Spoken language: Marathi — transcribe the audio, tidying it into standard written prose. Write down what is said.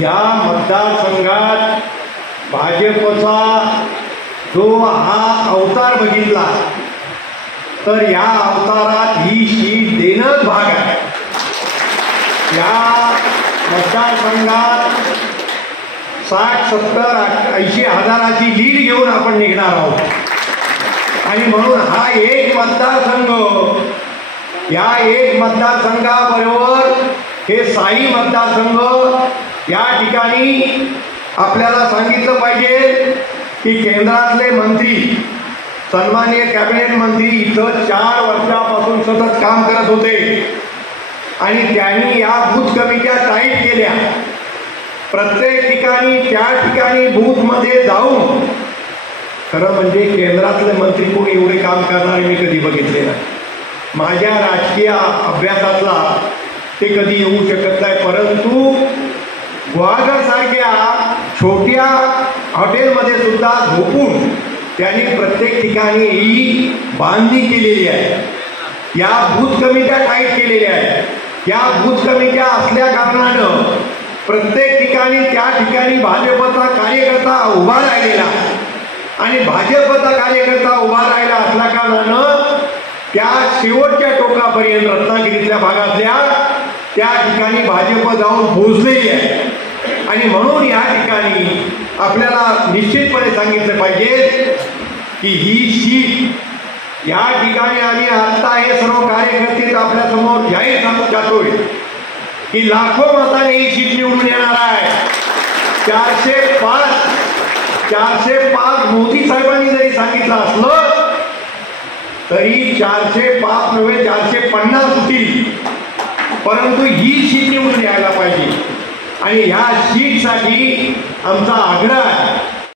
या मतदारसंघात भाजपचा जो हा अवतार बघितला तर या अवतारात ही सीट देणंच भाग आहे. या मतदारसंघात 60-70-80 हजाराची लीड घेऊन आपण निघणार आहोत. आणि म्हणून हा एक मतदारसंघ, या एक मतदारसंघाबरोबर हे 6 मतदारसंघ या ठिकाणी आपल्याला सांगितलं पाहिजे की केंद्रातले मंत्री, सन्माननीय कॅबिनेट मंत्री इथं 4 वर्षापासून सतत काम करत होते आणि त्यांनी या बूथ कमिट्या टाईट केल्या. प्रत्येक ठिकाणी त्या ठिकाणी बूथमध्ये जाऊन, खरं म्हणजे केंद्रातले मंत्री कोणी एवढे काम करणारे मी कधी बघितले नाही. माझ्या राजकीय अभ्यासातला ते कधी येऊ शकत नाही. परंतु गुहागरसारख्या छोट्या हॉटेलमध्ये सुद्धा झोपून त्यांनी प्रत्येक ठिकाणी ही बांधणी केलेली आहे. या बूथ कमिट्या टाईट केलेल्या आहेत. या बूथ कमिट्या असल्या कारणानं प्रत्येक ठिकाणी त्या ठिकाणी भाजपचा कार्यकर्ता उभा राहिलेला आणि भाजपचा कार्यकर्ता उभा राहिला असल्या कारणानं त्या शेवटच्या टोकापर्यंत रत्नागिरीतल्या भागातल्या त्या ठिकाणी भाजप जाऊन पोहोचलेली आहे. आणि म्हणून या ठिकाणी आपल्याला निश्चितपणे सांगितलं पाहिजे की ही सीट या ठिकाणी आम्ही आत्ता हे सर्व कार्यकर्ते आपल्यासमोर जाहीर सांगू जातोय की लाखो मताने ही सीट निवडून येणार आहे. 405 मोदी साहेबांनी जरी सांगितलं असलं तरी 405 नव्हे 450 होतील. परंतु ही सीट निवडून यायला पाहिजे आणि ह्या सीटसाठी आमचा आग्रह आहे